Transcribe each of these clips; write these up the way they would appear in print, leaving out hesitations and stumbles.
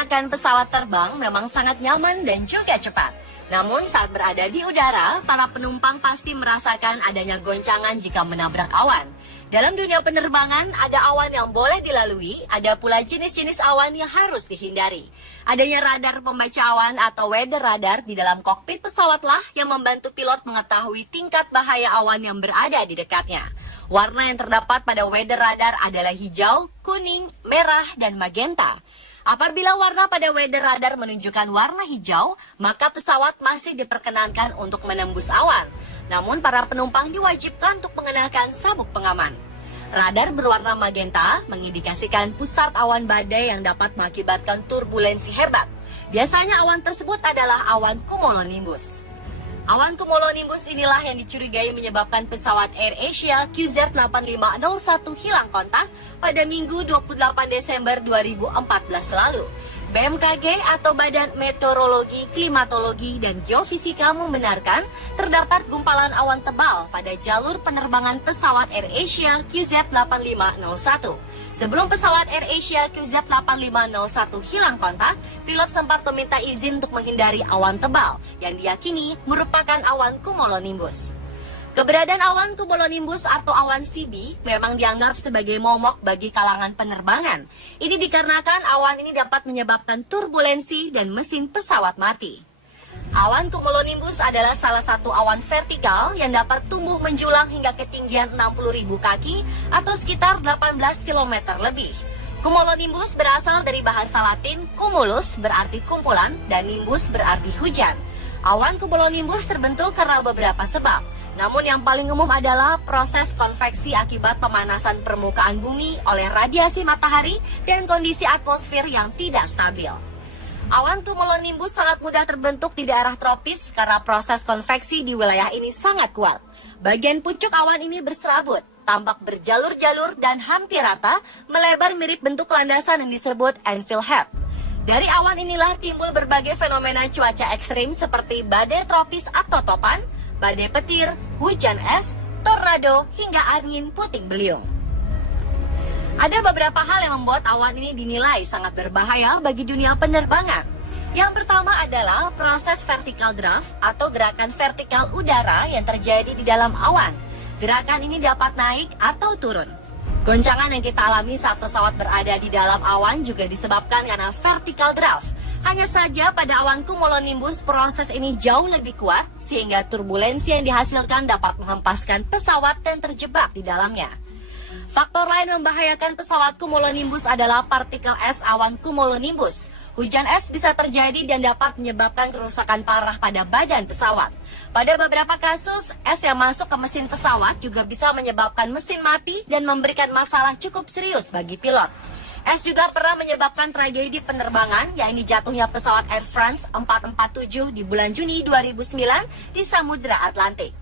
menggunakan pesawat terbang memang sangat nyaman dan juga cepat. Namun saat berada di udara, para penumpang pasti merasakan adanya goncangan jika menabrak awan. Dalam dunia penerbangan, ada awan yang boleh dilalui, ada pula jenis-jenis awan yang harus dihindari. Adanya radar pembaca awan atau weather radar di dalam kokpit pesawatlah yang membantu pilot mengetahui tingkat bahaya awan yang berada di dekatnya. Warna yang terdapat pada weather radar adalah hijau, kuning, merah, dan magenta. Apabila warna pada weather radar menunjukkan warna hijau, maka pesawat masih diperkenankan untuk menembus awan. Namun para penumpang diwajibkan untuk mengenakan sabuk pengaman. Radar berwarna magenta mengindikasikan pusat awan badai yang dapat mengakibatkan turbulensi hebat. Biasanya awan tersebut adalah awan cumulonimbus. Awan cumulonimbus inilah yang dicurigai menyebabkan pesawat AirAsia QZ8501 hilang kontak pada Minggu 28 Desember 2014 lalu. BMKG atau Badan Meteorologi, Klimatologi, dan Geofisika membenarkan terdapat gumpalan awan tebal pada jalur penerbangan pesawat AirAsia QZ8501. Sebelum pesawat AirAsia QZ8501 hilang kontak, pilot sempat meminta izin untuk menghindari awan tebal yang diyakini merupakan awan cumulonimbus. Keberadaan awan cumulonimbus atau awan CB memang dianggap sebagai momok bagi kalangan penerbangan. Ini dikarenakan awan ini dapat menyebabkan turbulensi dan mesin pesawat mati. Awan cumulonimbus adalah salah satu awan vertikal yang dapat tumbuh menjulang hingga ketinggian 60.000 kaki atau sekitar 18 km lebih. Cumulonimbus berasal dari bahasa Latin cumulus berarti kumpulan dan nimbus berarti hujan. Awan cumulonimbus terbentuk karena beberapa sebab. Namun yang paling umum adalah proses konveksi akibat pemanasan permukaan bumi oleh radiasi matahari dan kondisi atmosfer yang tidak stabil. Awan cumulonimbus sangat mudah terbentuk di daerah tropis karena proses konveksi di wilayah ini sangat kuat. Bagian pucuk awan ini berserabut, tampak berjalur-jalur dan hampir rata, melebar mirip bentuk landasan yang disebut Anvil Head. Dari awan inilah timbul berbagai fenomena cuaca ekstrim seperti badai tropis atau topan, badai petir, hujan es, tornado, hingga angin puting beliung. Ada beberapa hal yang membuat awan ini dinilai sangat berbahaya bagi dunia penerbangan. Yang pertama adalah proses vertical draft atau gerakan vertikal udara yang terjadi di dalam awan. Gerakan ini dapat naik atau turun. Goncangan yang kita alami saat pesawat berada di dalam awan juga disebabkan karena vertical draft. Hanya saja pada awan cumulonimbus proses ini jauh lebih kuat sehingga turbulensi yang dihasilkan dapat menghempaskan pesawat dan terjebak di dalamnya. Faktor lain membahayakan pesawat cumulonimbus adalah partikel es awan cumulonimbus. Hujan es bisa terjadi dan dapat menyebabkan kerusakan parah pada badan pesawat. Pada beberapa kasus, es yang masuk ke mesin pesawat juga bisa menyebabkan mesin mati dan memberikan masalah cukup serius bagi pilot. Es juga pernah menyebabkan tragedi penerbangan, yaitu jatuhnya pesawat Air France 447 di bulan Juni 2009 di Samudra Atlantik.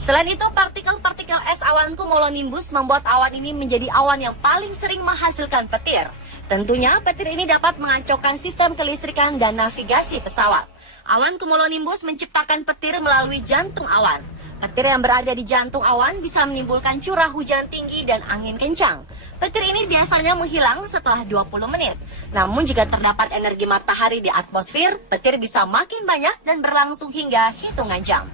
Selain itu, partikel-partikel es awan cumulonimbus membuat awan ini menjadi awan yang paling sering menghasilkan petir. Tentunya, petir ini dapat mengacaukan sistem kelistrikan dan navigasi pesawat. Awan cumulonimbus menciptakan petir melalui jantung awan. Petir yang berada di jantung awan bisa menimbulkan curah hujan tinggi dan angin kencang. Petir ini biasanya menghilang setelah 20 menit. Namun jika terdapat energi matahari di atmosfer, petir bisa makin banyak dan berlangsung hingga hitungan jam.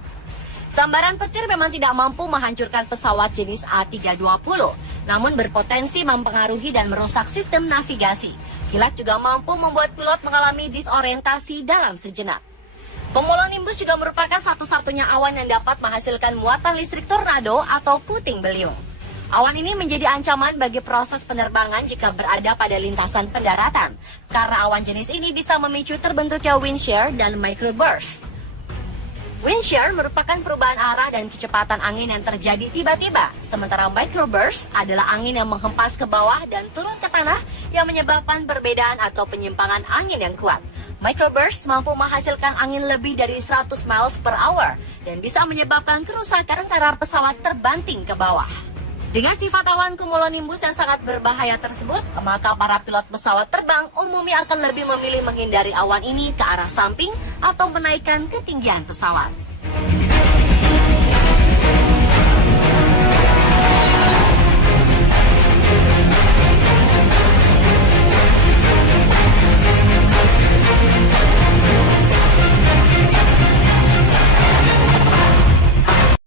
Sambaran petir memang tidak mampu menghancurkan pesawat jenis A320, namun berpotensi mempengaruhi dan merusak sistem navigasi. Kilat juga mampu membuat pilot mengalami disorientasi dalam sejenak. Cumulonimbus juga merupakan satu-satunya awan yang dapat menghasilkan muatan listrik tornado atau puting beliung. Awan ini menjadi ancaman bagi proses penerbangan jika berada pada lintasan pendaratan, karena awan jenis ini bisa memicu terbentuknya wind shear dan microburst. Wind shear merupakan perubahan arah dan kecepatan angin yang terjadi tiba-tiba, sementara microburst adalah angin yang menghempas ke bawah dan turun ke tanah yang menyebabkan perbedaan atau penyimpangan angin yang kuat. Microburst mampu menghasilkan angin lebih dari 100 miles per hour dan bisa menyebabkan kerusakan karena pesawat terbanting ke bawah. Dengan sifat awan cumulonimbus yang sangat berbahaya tersebut, maka para pilot pesawat terbang umumnya akan lebih memilih menghindari awan ini ke arah samping atau menaikkan ketinggian pesawat.